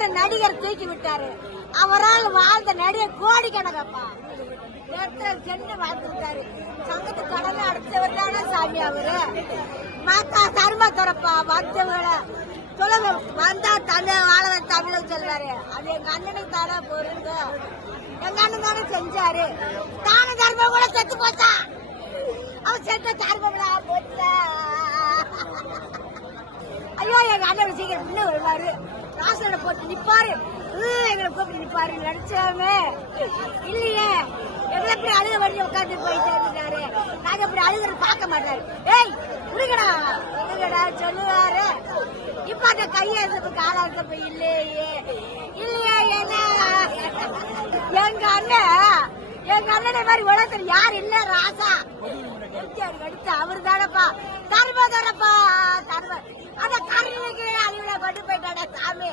ஒரு நடிகர் தூக்கி விட்டாரு. அவரால் வாழ்ந்த நடிகர் கோடிக்கணக்கப்பா சென்று வாழ்ந்துட்டாரு. சங்கத்து கடனை அடைச்சவர் தானே சாமி அவரு. மாத்தா தர்ம துறப்பா வந்தவங்களை சொல்லுங்க. வந்தா தமிழ் வாழ தமிழ சொல்றாரு. அது எங்க அண்ணனுக்கு தானே பொருங்க. எங்க அண்ணன் தானே செஞ்சாரு. தான தர்மம் கூட செத்து போச்சா. அவன் செத்த தர்மங்களா போச்ச. ஐயோ எங்க அண்ணன் சீக்கிரம் முன்ன வருவாரு. ராசனை போட்டு நிப்பாரு. எங்களை கூப்பிட்டு நிப்பாரு நினைச்சாமே இல்லையே. எங்களை எப்படி அழுக வண்டி உட்காந்து போயிட்டு இருந்தாரு. நாங்க இப்படி அழுகிற பார்க்க மாட்டாரு. ஏய் உருகடா உருகடா சொல்லுவாரு. இப்ப அந்த கையெழுத்து காலாசப்ப இல்லையே இல்லையே. எங்க அண்ணனை மாதிரி உலகத்துல யார் இல்ல. ராசா எடுத்து அவரு தானப்பா தர்ம தரப்பா தர்ம அந்த கருணைக்கு அழிவுல கொண்டு போயிட்டாடா சாமி.